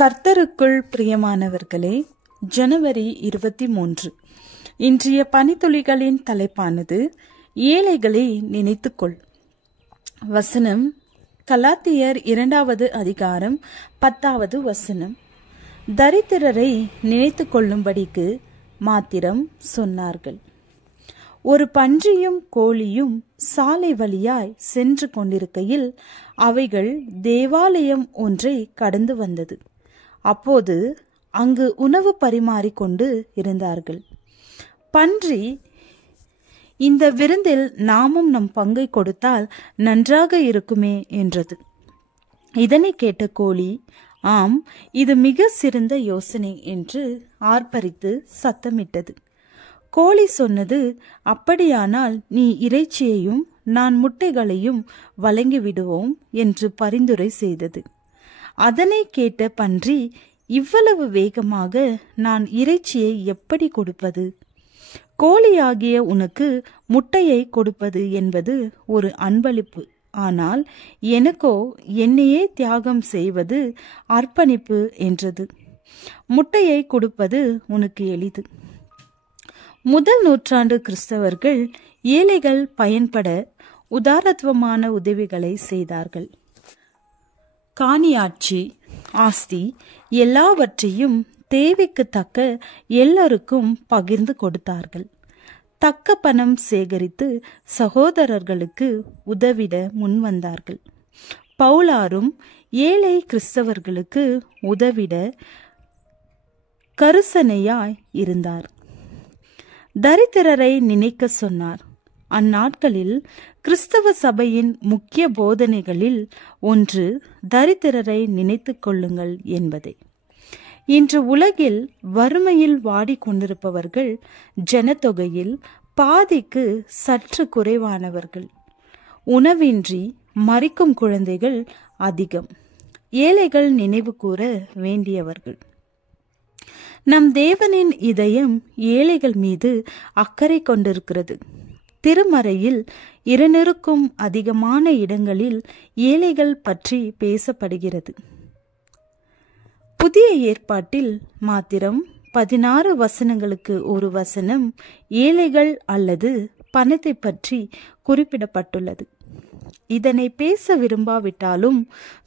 கர்த்தருக்குள் பிரியமானவர்களே, ஜனவரி 23 இன்றைய பனித்துளிகளின் தலைப்பானது ஏழைகளை நினைத்துக்கொள். வசனம் கலாத்தியர் 2வது அதிகாரம் 10வது வசனம். தரித்திரரை நினைத்து கொள்ளும்படிக்கு மாத்திரம் சொன்னார்கள். ஒரு பன்றியும் கோழியும் சாலை வழியாய் சென்று கொண்டிருக்கையில் அவைகள் தேவாலயம் ஒன்றை கடந்து வந்தது. அப்போது அங்கு உணவு பரிமாறிக்கொண்டு இருந்தார்கள். பன்றி, இந்த விருந்தில் நாமும் நம் பங்கை கொடுத்தால் நன்றாக இருக்குமே என்றது. இதனை கேட்ட கோழி, ஆம், இது மிக சிறந்த யோசனை என்று ஆர்ப்பரித்து சத்தமிட்டது. கோழி சொன்னது, அப்படியானால் நீ இறைச்சியையும் நான் முட்டைகளையும் வழங்கி விடுவோம் என்று பரிந்துரை செய்தது. அதனை கேட்ட பன்றி, இவ்வளவு வேகமாக நான் இறைச்சியை எப்படி கொடுப்பது? கோழியாகிய உனக்கு முட்டையை கொடுப்பது என்பது ஒரு அன்பளிப்பு, ஆனால் எனக்கோ என்னையே தியாகம் செய்வது அர்ப்பணிப்பு என்றது. முட்டையை கொடுப்பது உனக்கு எளிது. முதல் நூற்றாண்டு கிறிஸ்தவர்கள் ஏழைகள் பயன்பட உதாரத்துவமான உதவிகளை செய்தார்கள். காணியாட்சி, ஆஸ்தி எல்லாவற்றையும் தேவைக்கு தக்க எல்லோருக்கும் பகிர்ந்து கொடுத்தார்கள். தக்க பணம் சேகரித்து சகோதரர்களுக்கு உதவிட முன்வந்தார்கள். பவுலாரும் ஏழை கிறிஸ்தவர்களுக்கு உதவிட கருசனையாய் இருந்தார். தரித்திரரை நினைக்க சொன்னார். அந்நாட்களில் கிறிஸ்தவ சபையின் முக்கிய போதனைகளில் ஒன்று தரித்திரரை நினைத்து கொள்ளுங்கள் என்பதே. இன்று உலகில் வறுமையில் வாடிக்கொண்டிருப்பவர்கள் ஜனத்தொகையில் பாதிக்கு சற்று குறைவானவர்கள். உணவின்றி மரிக்கும் குழந்தைகள் அதிகம். ஏழைகள் நினைவு கூற வேண்டியவர்கள். நம் தேவனின் இதயம் ஏழைகள் மீது அக்கறை கொண்டிருக்கிறது. திருமறையில் 200க்கும் அதிகமான இடங்களில் ஏழைகள் பற்றி பேசப்படுகிறது. புதிய ஏற்பாட்டில் மாத்திரம் 16 வசனங்களுக்கு ஒரு வசனம் ஏழைகள் அல்லது பணத்தை பற்றி குறிப்பிடப்பட்டுள்ளது. இதனை பேச விரும்பாவிட்டாலும்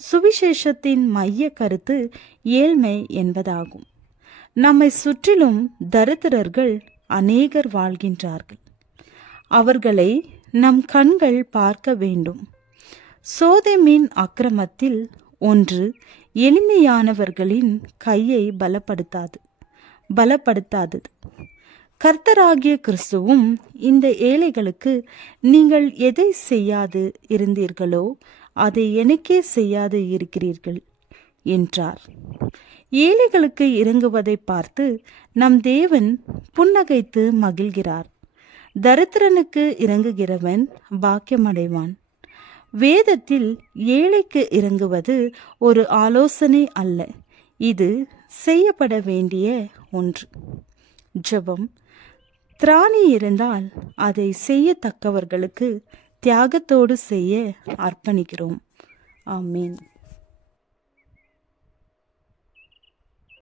சுவிசேஷத்தின் மைய கருத்து ஏழ்மை என்பதாகும். நம்மை சுற்றிலும் தரித்திரர்கள் அநேகர் வாழ்கின்றார்கள். அவர்களை நம் கண்கள் பார்க்க வேண்டும். சோதோமின் அக்கிரமத்தில் ஒன்று எளிமையானவர்களின் கையை பலப்படுத்தாதது. கர்த்தராகிய கிறிஸ்துவும் இந்த ஏழைகளுக்கு நீங்கள் எதை செய்யாது இருந்தீர்களோ அதை எனக்கே செய்யாது இருக்கிறீர்கள் என்றார். ஏழைகளுக்கு இறங்குவதை பார்த்து நம் தேவன் புன்னகைத்து மகிழ்கிறார். தரித்திரனுக்கு இறங்குகிறவன் பாக்கியமடைவான். வேதத்தில் ஏழைக்கு இறங்குவது ஒரு ஆலோசனை அல்ல, இது செய்யப்பட வேண்டிய ஒன்று. ஜெபம். திராணி இருந்தால் அதை செய்யத்தக்கவர்களுக்கு தியாகத்தோடு செய்ய அர்ப்பணிக்கிறோம். ஆமீன்.